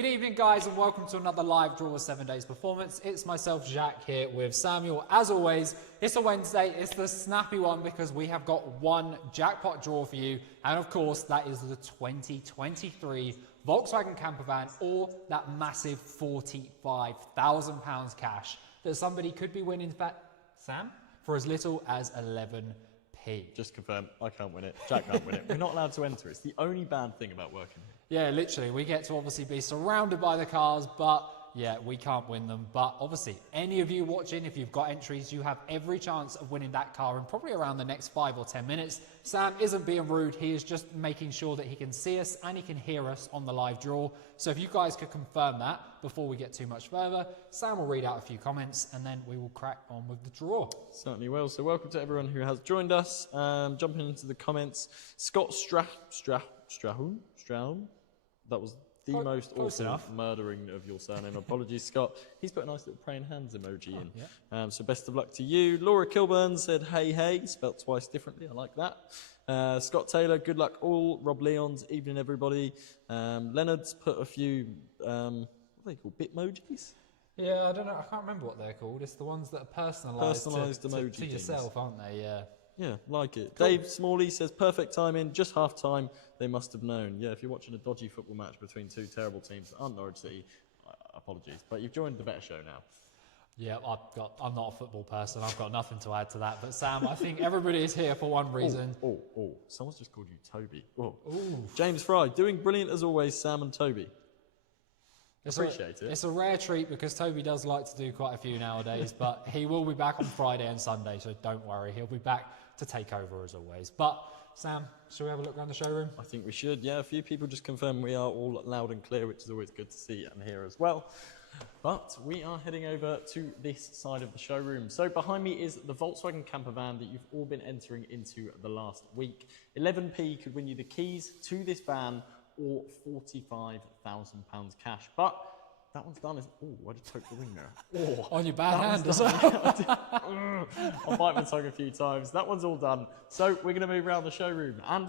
Good evening, guys, and welcome to another live draw of 7 Days Performance. It's myself, Jacques, here with Samuel. As always, it's a Wednesday. It's the snappy one because we have got one jackpot draw for you. And of course, that is the 2023 Volkswagen Campervan, or that massive £45,000 cash that somebody could be winning, Sam, for as little as 11p. Just confirm, I can't win it. Jack can't win it. We're not allowed to enter. It's the only bad thing about working here. Yeah, literally. We get to obviously be surrounded by the cars, but yeah, we can't win them. But obviously, any of you watching, if you've got entries, you have every chance of winning that car in probably around the next 5 or 10 minutes. Sam isn't being rude. He is just making sure that he can see us and he can hear us on the live draw. So if you guys could confirm that before we get too much further, Sam will read out a few comments and then we will crack on with the draw. Certainly will. So welcome to everyone who has joined us. Jumping into the comments, Scott Strahoun. That was the most awful murdering of your surname. Apologies, Scott. He's put a nice little praying hands emoji in. Yeah. So best of luck to you. Laura Kilburn said, hey, hey, spelt twice differently. I like that. Scott Taylor, good luck all. Rob Leons, evening everybody. Leonard's put a few, what are they called, Bitmojis? Yeah, I don't know. I can't remember what they're called. It's the ones that are personalised to yourself, aren't they? Yeah. Yeah, like it. Cool. Dave Smalley says, perfect timing, just half time. They must have known. Yeah, if you're watching a dodgy football match between two terrible teams that aren't Norwich City, apologies. But you've joined the better show now. Yeah, I'm not a football person. I've got nothing to add to that. But Sam, I think everybody is here for one reason. Someone's just called you Toby. James Fry, doing brilliant as always, Sam and Toby. Appreciate it. It's a rare treat because Toby does like to do quite a few nowadays, but he will be back on Friday and Sunday, so don't worry. He'll be back to take over as always. But Sam, shall we have a look around the showroom? I think we should. Yeah, a few people just confirm we are all loud and clear, which is always good to see and hear as well. But we are heading over to this side of the showroom. So behind me is the Volkswagen Campervan that you've all been entering into the last week. 11p could win you the keys to this van or £45,000 cash. But that one's done. I just poked the wing there. On your bad hand as well. I'll bite my tongue a few times. That one's all done. So we're going to move around the showroom and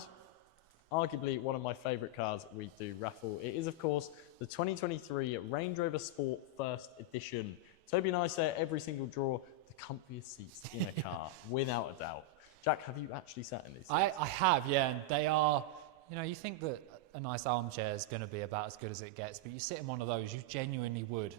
arguably one of my favourite cars we do raffle. It is, of course, the 2023 Range Rover Sport First Edition. Toby and I say every single draw, the comfiest seats in a car, without a doubt. Jack, have you actually sat in these seats? I have, yeah, and they are, you think that a nice armchair is going to be about as good as it gets, but you sit in one of those, you genuinely would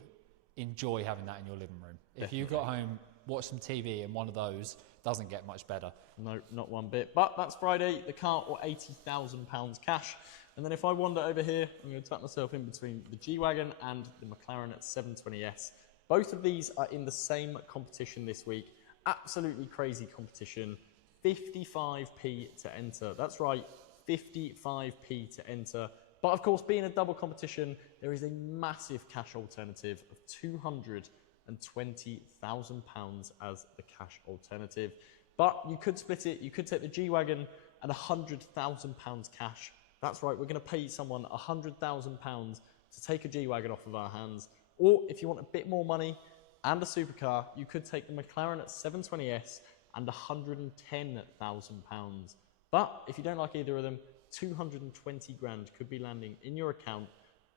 enjoy having that in your living room. Definitely. If you got home, watch some TV and one of those, doesn't get much better. No, not one bit. But that's Friday, the car or £80,000 cash. And then if I wander over here, I'm going to tuck myself in between the G-Wagon and the McLaren at 720S. Both of these are in the same competition this week. Absolutely crazy competition. 55p to enter. That's right. 55p to enter. But of course, being a double competition, there is a massive cash alternative of £220,000 as the cash alternative. But you could split it. You could take the G-Wagon and £100,000 cash. That's right, we're going to pay someone £100,000 to take a G-Wagon off of our hands. Or if you want a bit more money and a supercar, you could take the McLaren at 720S and £110,000. But if you don't like either of them, 220 grand could be landing in your account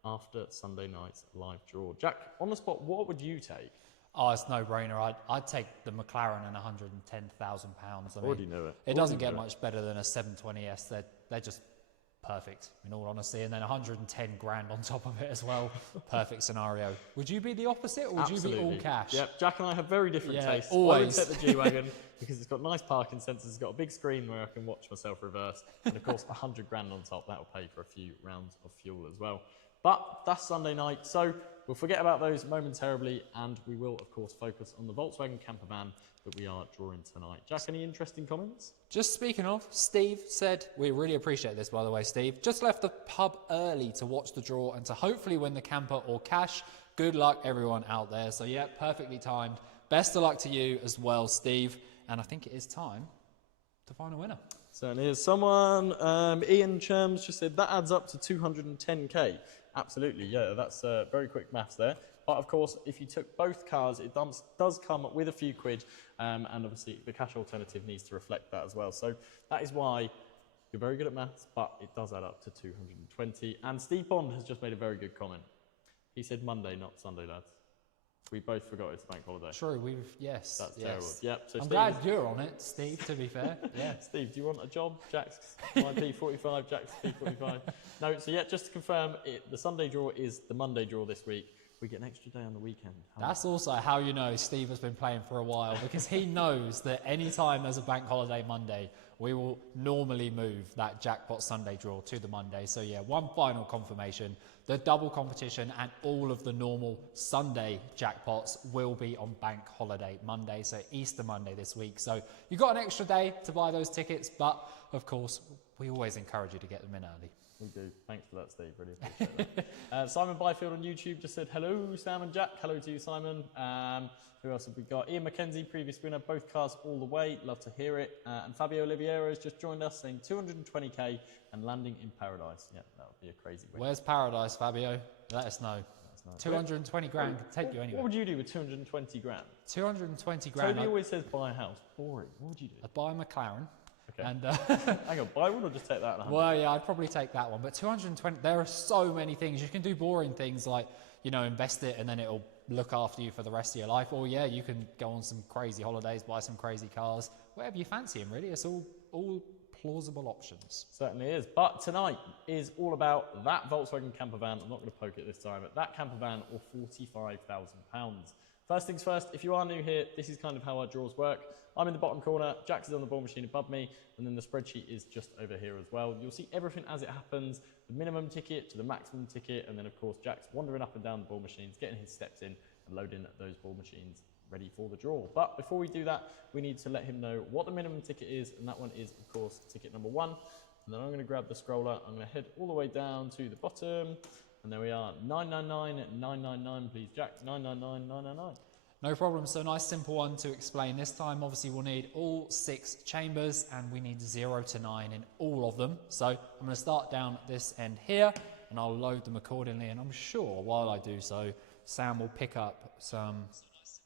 after Sunday night's live draw. Jack, on the spot, what would you take? Oh, it's no brainer. I'd take the McLaren and £110,000. Already know it. It doesn't get much better than a 720S. They're just perfect, in all honesty, and then 110 grand on top of it as well. Perfect scenario. Would you be the opposite, or would you be all cash? Yep, Jack and I have very different tastes. Always. I would take the G-Wagon because it's got nice parking sensors, it's got a big screen where I can watch myself reverse, and of course 100 grand on top. That'll pay for a few rounds of fuel as well. But that's Sunday night, so we'll forget about those momentarily, and we will, of course, focus on the Volkswagen Campervan that we are drawing tonight. Jack, any interesting comments? Just speaking of, Steve said, we really appreciate this, by the way, Steve, just left the pub early to watch the draw and to hopefully win the camper or cash. Good luck, everyone out there. So, yeah, perfectly timed. Best of luck to you as well, Steve. And I think it is time to find a winner. Certainly is. Someone, Ian Cherms, just said that adds up to 210k. Absolutely, yeah, that's very quick maths there. But of course, if you took both cars, it does come with a few quid, and obviously the cash alternative needs to reflect that as well. So that is why you're very good at maths, but it does add up to 220. And Steve Bond has just made a very good comment. He said Monday, not Sunday, lads. We both forgot it's bank holiday. True, yes. That's terrible. Yep. So I'm Steve glad you're on it, Steve, to be fair. Yeah. Steve, do you want a job? Jack's my P45, Jack's P45. No, so yeah, just to confirm, the Sunday draw is the Monday draw this week. We get an extra day on the weekend. That's also how you know Steve has been playing for a while, because he knows that any time there's a bank holiday Monday, we will normally move that jackpot Sunday draw to the Monday. So yeah, one final confirmation. The double competition and all of the normal Sunday jackpots will be on bank holiday Monday, so Easter Monday this week. So you've got an extra day to buy those tickets, but of course, we always encourage you to get them in early. We do. Thanks for that, Steve. Really appreciate that. Simon Byfield on YouTube just said, hello, Sam and Jack. Hello to you, Simon. Who else have we got? Ian McKenzie, previous winner, both cars all the way. Love to hear it. And Fabio Oliviero has just joined us saying 220k and landing in paradise. Yeah, that would be a crazy win. Where's paradise, Fabio? Let us know. 220 grand could take you anywhere. What would you do with 220 grand? 220 grand. Toby always says buy a house. Boring. What would you do? I'd buy a McLaren. Okay. And, hang on, buy one or just take that? Well, yeah, I'd probably take that one. But 220, there are so many things. You can do boring things like, you know, invest it and then it'll look after you for the rest of your life. Or yeah, you can go on some crazy holidays, buy some crazy cars, whatever you fancy them, really. It's all plausible options. Certainly is. But tonight is all about that Volkswagen Campervan. I'm not going to poke it this time, but that Campervan or £45,000. First things first, if you are new here, this is kind of how our draws work. I'm in the bottom corner, Jax is on the ball machine above me, and then the spreadsheet is just over here as well. You'll see everything as it happens, the minimum ticket to the maximum ticket, and then of course Jax wandering up and down the ball machines, getting his steps in and loading those ball machines ready for the draw. But before we do that, we need to let him know what the minimum ticket is, and that one is of course ticket number 1. And then I'm going to grab the scroller, I'm going to head all the way down to the bottom, and there we are, 999, 999, please Jack, 999, 999. No problem. So nice simple one to explain this time. Obviously we'll need all 6 chambers and we need 0 to 9 in all of them. So I'm going to start down this end here and I'll load them accordingly, and I'm sure while I do so, Sam will pick up some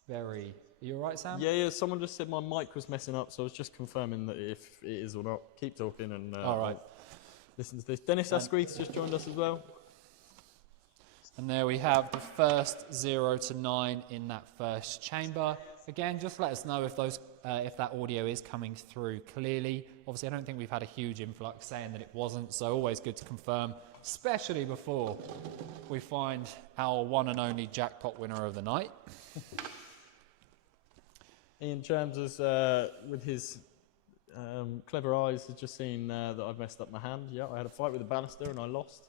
very... Are you alright, Sam? Yeah, someone just said my mic was messing up, so I was just confirming that if it is or not. Keep talking and alright. Listen to this. Dennis Asquith just joined us as well. And there we have the first 0 to 9 in that first chamber. Again, just let us know if those, if that audio is coming through clearly. Obviously, I don't think we've had a huge influx saying that it wasn't, so always good to confirm, especially before we find our one and only jackpot winner of the night. Ian Chams is, with his clever eyes, has just seen that I've messed up my hand. Yeah, I had a fight with a banister and I lost.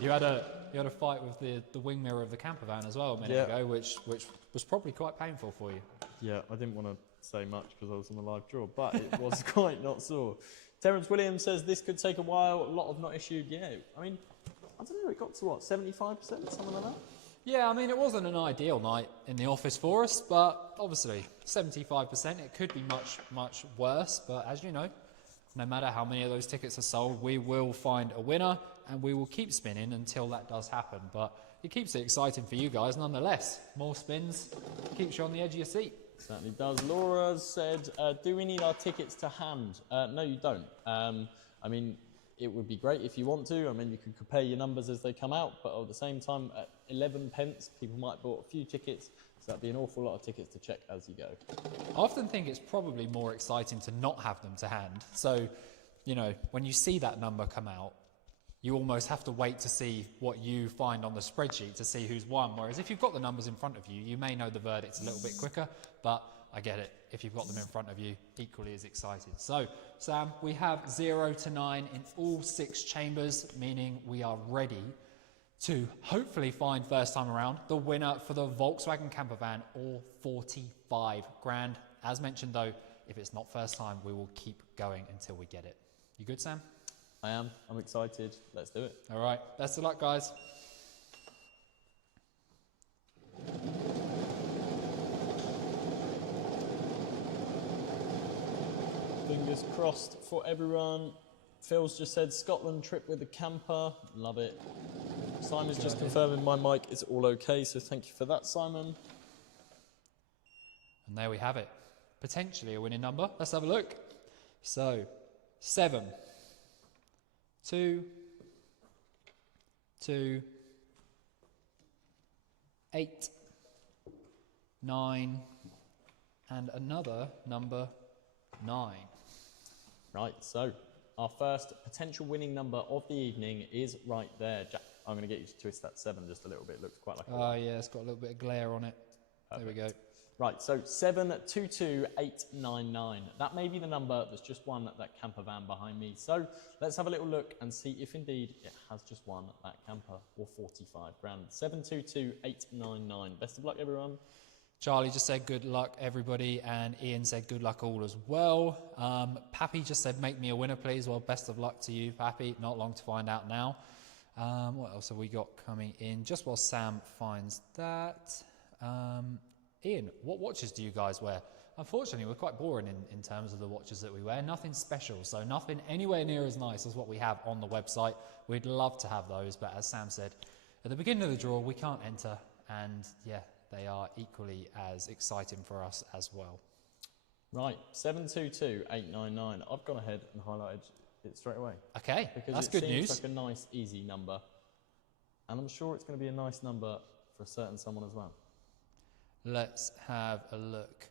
You had a fight with the wing mirror of the campervan as well a minute ago, which was probably quite painful for you. Yeah, I didn't want to say much because I was on the live draw, but it was quite not sore. Terence Williams says this could take a while, a lot of not issued. Yeah, I mean, I don't know, it got to what, 75%, something like that? Yeah, I mean, it wasn't an ideal night in the office for us, but obviously 75%, it could be much, much worse. But as you know, no matter how many of those tickets are sold, we will find a winner and we will keep spinning until that does happen. But it keeps it exciting for you guys nonetheless. More spins keeps you on the edge of your seat. Certainly does. Laura said, do we need our tickets to hand? No, you don't. I mean, it would be great if you want to. I mean, you could compare your numbers as they come out, but at the same time, at 11 pence, people might have bought a few tickets, so that'd be an awful lot of tickets to check as you go. I often think it's probably more exciting to not have them to hand. So, you know, when you see that number come out, you almost have to wait to see what you find on the spreadsheet to see who's won. Whereas if you've got the numbers in front of you, you may know the verdict a little bit quicker, but I get it. If you've got them in front of you, equally as excited. So, Sam, we have 0 to 9 in all 6 chambers, meaning we are ready to hopefully find first time around the winner for the Volkswagen Campervan or 45 grand. As mentioned though, if it's not first time, we will keep going until we get it. You good, Sam? I am. I'm excited. Let's do it. All right. Best of luck, guys. Fingers crossed for everyone. Phil's just said Scotland trip with the camper. Love it. Simon's just confirming my mic is all okay, so thank you for that, Simon. And there we have it. Potentially a winning number. Let's have a look. So, 7, 2, 2, 8, 9, and another number 9. Right, so our first potential winning number of the evening is right there. Jack, I'm going to get you to twist that 7 just a little bit. It looks quite like a... Oh, yeah, it's got a little bit of glare on it. Perfect. There we go. Right, so 722899. That may be the number that's just won that campervan behind me. So let's have a little look and see if indeed it has just won that camper or 45 grand. 722899. Best of luck, everyone. Charlie just said good luck, everybody, and Ian said good luck all as well. Pappy just said make me a winner, please. Well, best of luck to you, Pappy. Not long to find out now. What else have we got coming in? Just while Sam finds that. Ian, what watches do you guys wear? Unfortunately, we're quite boring in terms of the watches that we wear. Nothing special, so nothing anywhere near as nice as what we have on the website. We'd love to have those, but as Sam said, at the beginning of the draw, we can't enter, and yeah, they are equally as exciting for us as well. Right, 722899. I've gone ahead and highlighted it straight away. Okay, because that's good news. It seems like a nice, easy number, and I'm sure it's going to be a nice number for a certain someone as well. Let's have a look.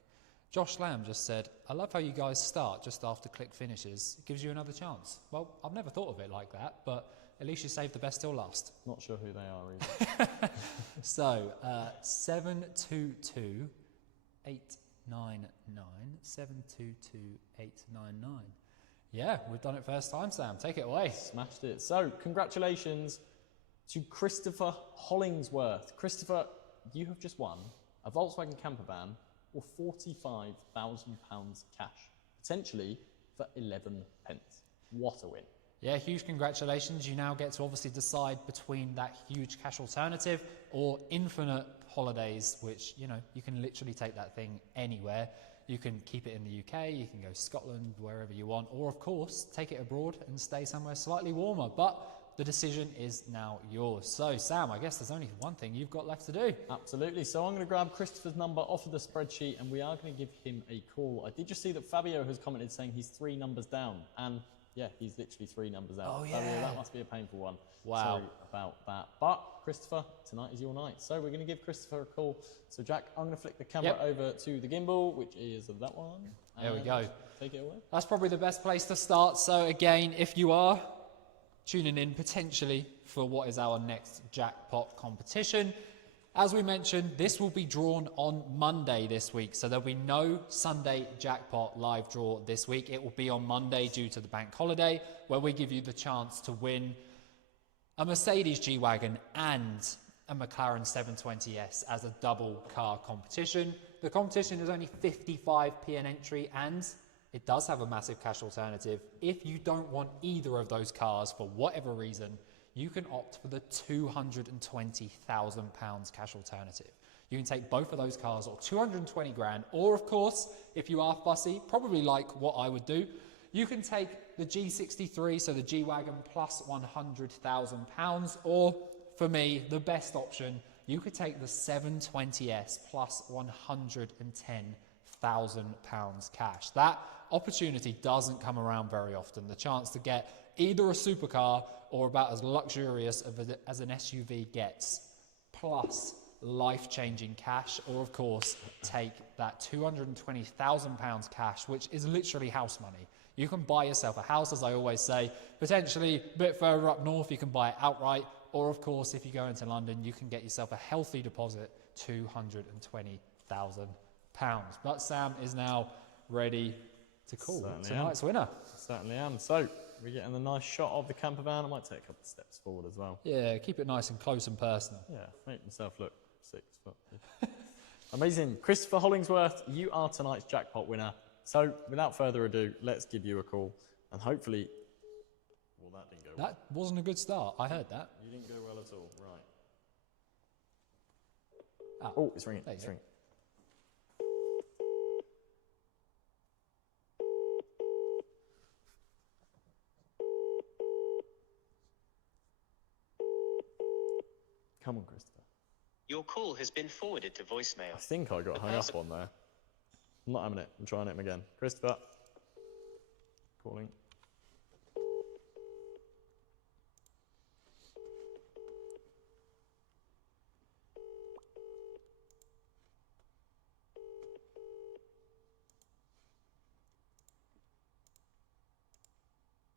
Josh Lamb just said, I love how you guys start just after click finishes. It gives you another chance. Well, I've never thought of it like that, but at least you saved the best till last. Not sure who they are either. So, 722899. 722899. Yeah, we've done it first time, Sam. Take it away. Smashed it. So, congratulations to Christopher Hollingsworth. Christopher, you have just won a Volkswagen Campervan or £45,000 cash, potentially for 11 pence. What a win. Yeah, huge congratulations. You now get to obviously decide between that huge cash alternative or infinite holidays, which, you know, you can literally take that thing anywhere. You can keep it in the UK, you can go Scotland, wherever you want, or of course, take it abroad and stay somewhere slightly warmer. But the decision is now yours. So, Sam, I guess there's only one thing you've got left to do. Absolutely. So I'm going to grab Christopher's number off of the spreadsheet and we are going to give him a call. I did just see that Fabio has commented saying he's 3 numbers down. And yeah, he's literally 3 numbers out. Oh, yeah. Fabio, that must be a painful one. Wow. Sorry about that. But Christopher, tonight is your night. So we're going to give Christopher a call. So Jack, I'm going to flick the camera over to the gimbal, which is that one. There we go. Take it away. That's probably the best place to start. So again, if you are tuning in potentially for what is our next jackpot competition, as we mentioned, this will be drawn on Monday this week. So there'll be no Sunday jackpot live draw this week. It will be on Monday due to the bank holiday, where we give you the chance to win a Mercedes G-Wagon and a McLaren 720S as a double car competition. The competition is only 55p an entry, and it does have a massive cash alternative. If you don't want either of those cars for whatever reason, you can opt for the £220,000 cash alternative. You can take both of those cars, or 220 grand, or of course, if you are fussy, probably like what I would do, you can take the G63, so the G-Wagon plus £100,000, or for me, the best option, you could take the 720S plus £110,000 cash. That opportunity doesn't come around very often. The chance to get either a supercar or about as luxurious as an SUV gets, plus life-changing cash, or of course take that £220,000 cash, which is literally house money. You can buy yourself a house, as I always say. Potentially a bit further up north, you can buy it outright, or of course, if you go into London, you can get yourself a healthy deposit, £220,000. But Sam is now ready to call tonight's winner. Certainly am. So we're getting a nice shot of the campervan. I might take a couple of steps forward as well. Yeah, keep it nice and close and personal. Yeah, make myself look 6 foot. Amazing. Christopher Hollingsworth, you are tonight's jackpot winner. So without further ado, let's give you a call and hopefully... Well, that didn't go well. That wasn't a good start. I heard that. You didn't go well at all. Right. Ah, oh, it's ringing. It's ringing. Come on, Christopher. Your call has been forwarded to voicemail. I think I got hung up on there. I'm not having it. I'm trying him again. Christopher. Calling.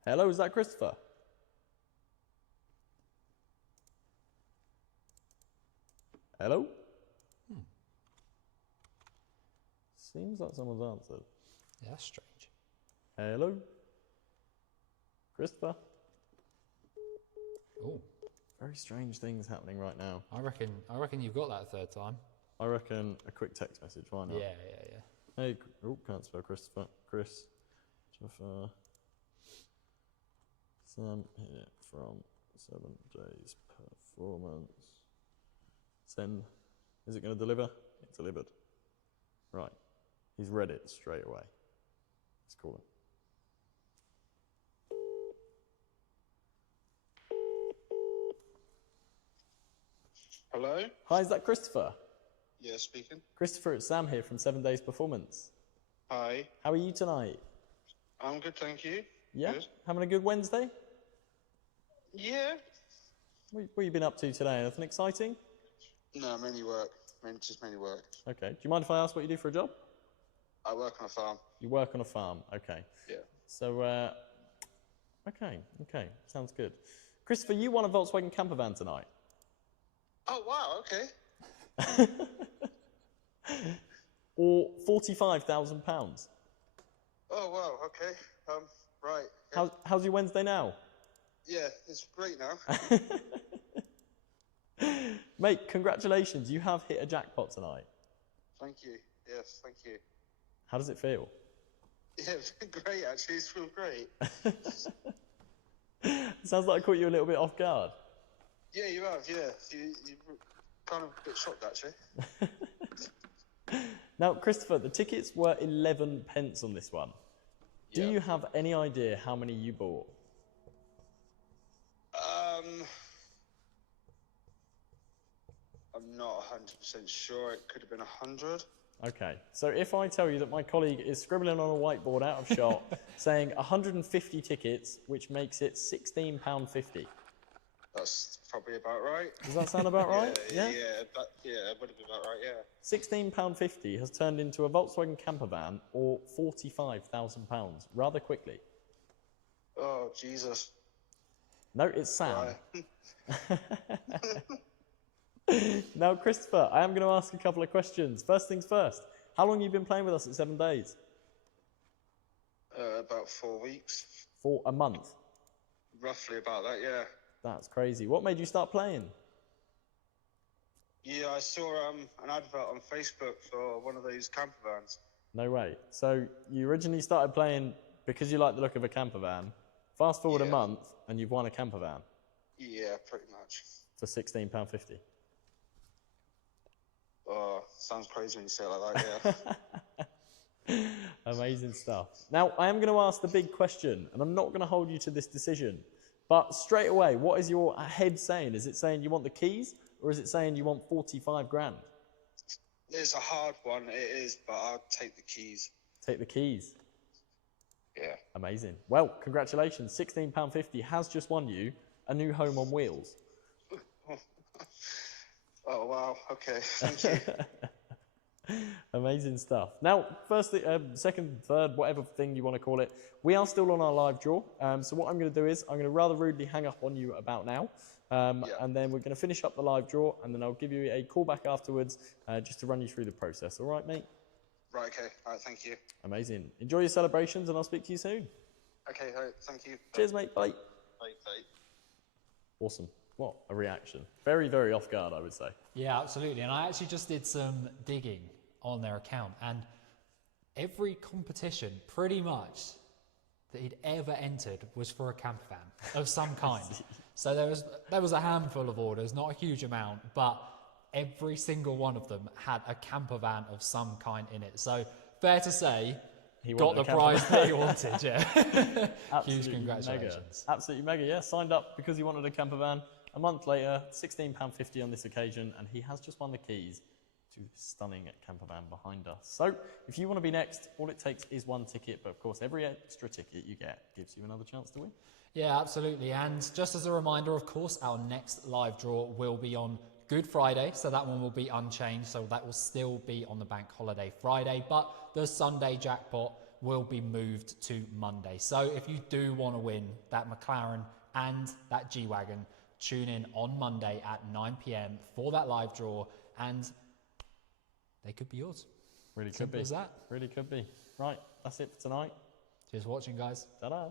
Hello, is that Christopher? Hello? Seems like someone's answered. Yeah, that's strange. Hello? Christopher? Oh, Very strange things happening right now. I reckon you've got that third time. I reckon a quick text message, why not? Yeah. Hey, can't spell Christopher. Christopher. Sam here from 7 Days Performance. Send. Is it going to deliver? It delivered. Right. He's read it straight away. Let's call him. Hello? Hi, is that Christopher? Yeah, speaking. Christopher, it's Sam here from 7 Days Performance. Hi. How are you tonight? I'm good, thank you. Yeah? Good. Having a good Wednesday? Yeah. What have you been up to today? Anything exciting? No, mainly work. Just mainly work. Okay. Do you mind if I ask what you do for a job? I work on a farm. You work on a farm. Okay. Yeah. So, okay. Sounds good. Christopher, you won a Volkswagen Campervan tonight. Oh, wow, okay. Or £45,000. Oh, wow, okay. Right. Okay. How's your Wednesday now? Yeah, it's great now. Mate, congratulations. You have hit a jackpot tonight. Thank you. Yes, thank you. How does it feel? Yeah, it's been great, actually. It's feel great. Sounds like I caught you a little bit off guard. Yeah, you have, yeah. You kind of a bit shocked, actually. Now, Christopher, the tickets were 11 pence on this one. Do Yeah. you have any idea how many you bought? I'm not 100% sure. It could have been 100. Okay, so if I tell you that my colleague is scribbling on a whiteboard out of shot saying 150 tickets, which makes it £16.50. That's probably about right. Does that sound about right? Yeah, it would have been about right, yeah. £16.50 has turned into a Volkswagen Campervan or £45,000 rather quickly. Oh, Jesus. No, it's Sam. Right. Now, Christopher, I am going to ask a couple of questions. First things first, how long have you been playing with us at 7 Days? About 4 weeks. For a month. Roughly about that, yeah. That's crazy. What made you start playing? Yeah, I saw an advert on Facebook for one of those camper vans. No way. So you originally started playing because you like the look of a camper van. Fast forward a Yeah. month and you've won a camper van Yeah, pretty much. for £16.50. Oh, sounds crazy when you say it like that, yeah. Amazing stuff. Now, I am going to ask the big question, and I'm not going to hold you to this decision. But straight away, what is your head saying? Is it saying you want the keys, or is it saying you want 45 grand? It's a hard one, it is, but I'll take the keys. Take the keys. Yeah. Amazing. Well, congratulations. £16.50 has just won you a new home on wheels. Oh, wow, okay, thank you. Amazing stuff. Now, firstly, second, third, whatever thing you want to call it, we are still on our live draw. So what I'm going to do is I'm going to rather rudely hang up on you about now. And then we're going to finish up the live draw, and then I'll give you a call back afterwards just to run you through the process. All right, mate? Right, okay, all right, thank you. Amazing. Enjoy your celebrations, and I'll speak to you soon. Okay, all right, thank you. Cheers, mate. Bye. Bye, bye. Awesome. What a reaction. Very, very off guard, I would say. Yeah, absolutely. And I actually just did some digging on their account, and every competition pretty much that he'd ever entered was for a camper van of some kind. So there was a handful of orders, not a huge amount, but every single one of them had a camper van of some kind in it. So fair to say, He got wanted the a camper prize van. that he wanted, yeah. Absolutely Huge congratulations. Mega. Absolutely mega, yeah. Signed up because he wanted a camper van. A month later, £16.50 on this occasion, and he has just won the keys to this stunning camper van behind us. So, if you want to be next, all it takes is one ticket, but of course, every extra ticket you get gives you another chance to win. Yeah, absolutely. And just as a reminder, of course, our next live draw will be on Good Friday, so that one will be unchanged, so that will still be on the bank holiday Friday, but the Sunday jackpot will be moved to Monday. So if you do want to win that McLaren and that G-Wagon, tune in on Monday at 9 p.m. for that live draw, and they could be yours. Really could Simple be. as that. Really could be. Right, that's it for tonight. Cheers for watching, guys. Ta-da.